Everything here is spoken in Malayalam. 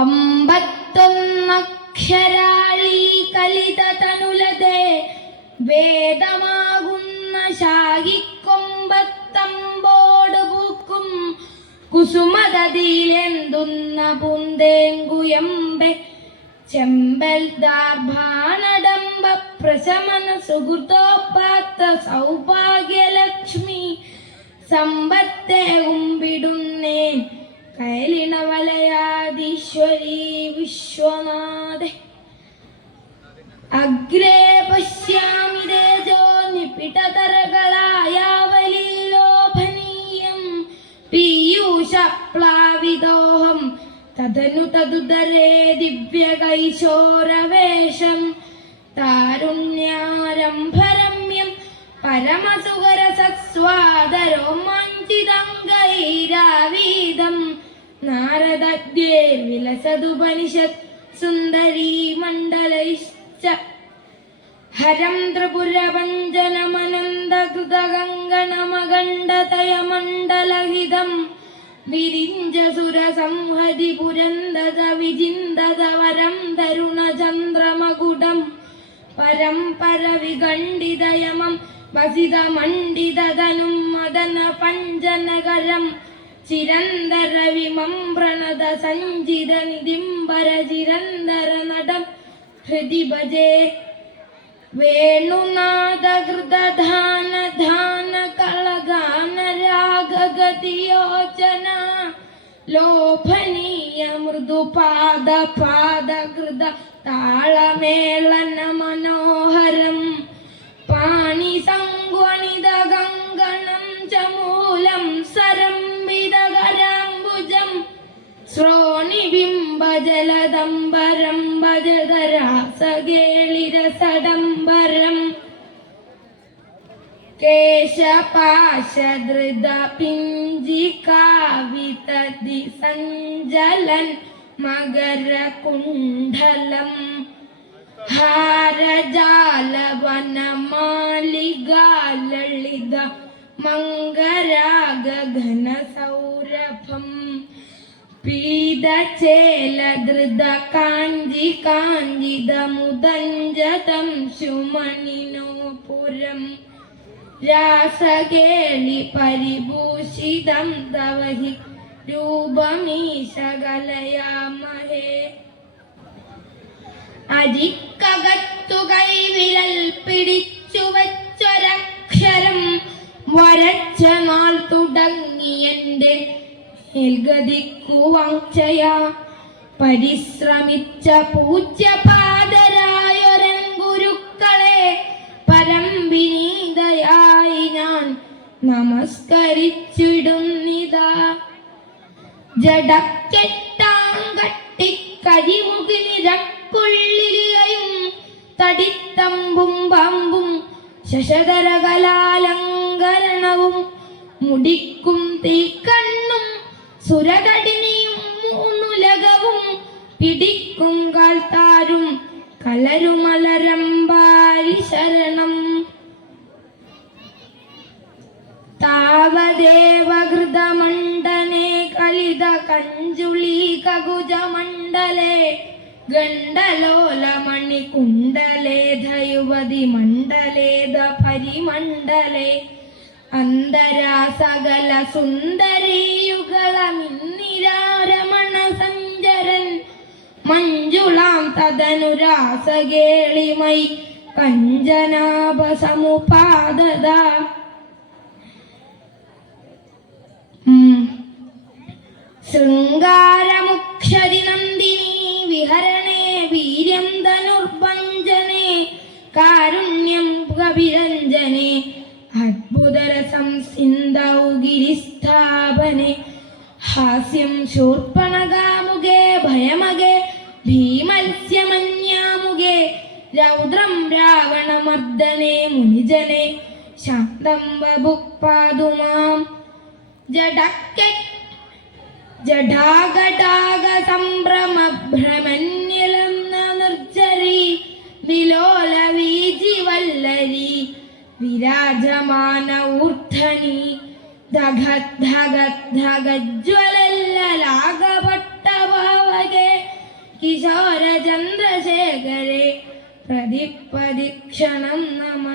അമ്പത്തൊന്നക്ഷരാളി കലിത തനുലതെ വേദമാകുന്ന ശാഖിക്കൊമ്പത്തമ്പോട് പൂക്കും. കുസുമതതിയിലെന്തുന്ന പൂന്തേങ്കുയമ്പെ ചെമ്പൽ ദാർഭാണഡംബ പ്രശമന സുഹൃത്തോപാത്ത സൗഭാഗ്യലക്ഷ്മി. സമ്പത്തെ ഉമ്പിടുന്നേൻ കയലിണ വലയാദീശ്വരി വിശ്വനാഥേ. അഗ്രേ പശ്യാമി തേജോ നിപിടതരകളായാവലീലോഭനീയം പീയൂഷപ്ലാവിതോഹം തദനു തതുദരേ ദിവ്യകൈശോരവേഷം. താരുണ്യാരംഭരമ്യം പരമസുഖരസസ്വാദരോമാഞ്ചിതങ്കൈരാവീതം നാരദദ്യേ വിലസതുപനിഷത് സുന്ദരീ മണ്ഡലൈശ്ച ഹരം ത്രിപുരപഞ്ചനമനന്തകൃതകങ്കണമകണ്ഡതയമണ്ഡലഹിതം വിരിഞ്ചസുരസംഹതി പുരന്ദത വിജിന്തത വരം തരുണചന്ദ്രമകുടം പരംപര വിഖണ്ഡിതയമം വസിതമണ്ഡിതതനും മദന പഞ്ചനകരം. ചിരന്തര വിമം പ്രണത സഞ്ചിത നിതിംബര ചിരന്തര നടം ഹൃദി ഭജേ വേണുനാദകൃതധാന ധാന കളഗാന രാഗഗതിയോചന ലോഭനീയ മൃദുപാദ പാദകൃത താളമേളന മനോഹരം പാണി സംഗണിത ശ്രോണിബിംബജലദംബരം ഭജതരാസകേളിരസഡംബരം കേശപാശധൃത പിഞ്ചികാവിതതി സഞ്ജലൻ മകരകുണ്ഡലം ഹാരജാലവനമാലികാലളിത മംഗരാഗഘന ചേല ധൃത കാഞ്ചി കാഞ്ചിത മുദഞ്ജതം ശുമണിനോപുരം. രാസകേളി പരിഭൂഷിതം തവഹി രൂപമീശകലയാമഹേ അരിക്കകത്തു കൈവിരൽ പിടിച്ചു വച്ചൊരക്ഷരം വരച്ച എന്റെ മേൽഗതിക്കു വാഞ്ചയാ പരിശ്രമിച്ച പൂജ്യപാദരായൊരൻ ഗുരുക്കളെ പരം ഞാൻ നമസ്കരിച്ചിടുന്നിതാ. ജടക്കെട്ടാങ്കട്ടി കരിമുകിനിരക്കുള്ളിലും തടിത്തമ്പും പമ്പും ശശധരകലാലങ്കരണവും മുടിക്കും തീക്കണ്ണും സുരകടിനിയും മൂന്നുലകവും പിടിക്കും കാൽത്താരും കലരുമലരമ്പാരി ശരണം. താവദേവഘൃതമണ്ഡനെ കലിത കഞ്ചുളി കകുജമണ്ഡലേ മണ്ഡലേ മണ്ഡലേധ പരിമണ്ഡലേ അന്തരാ സകല സുന്ദരീയുഗളമിന്നിരാരമണ സഞ്ചരൻ മഞ്ജുളാം തദനുരാസകേളിമൈ കഞ്ചനാഭ സമുപാദത നന്ദിനി വിഹരണേ വീര്യം ധനുർഭഞ്ജനേ കാരുണ്യം കവിരഞ്ജനേ ഹാസ്യം ശൂർപ്പണകാമുകേ ഭയമകേ ഭീമത്സ്യമന്യാമുകേ രൗദ്രം രാവണമർദ്ദനെ മുനിജനെ ശാന്തം വഭുക്പാതുമാം ജഡക്കെ ജഡാകടാക സംഭ്രമ ഭ്രമന്യലംന നിർജരി വിലോല വീജിവല്ലരി വിരാജമാന ഊർധനി ധഗ ധഗ ധഗ ഭാവകേ കിശോര ചന്ദ്രശേഖരെ നമ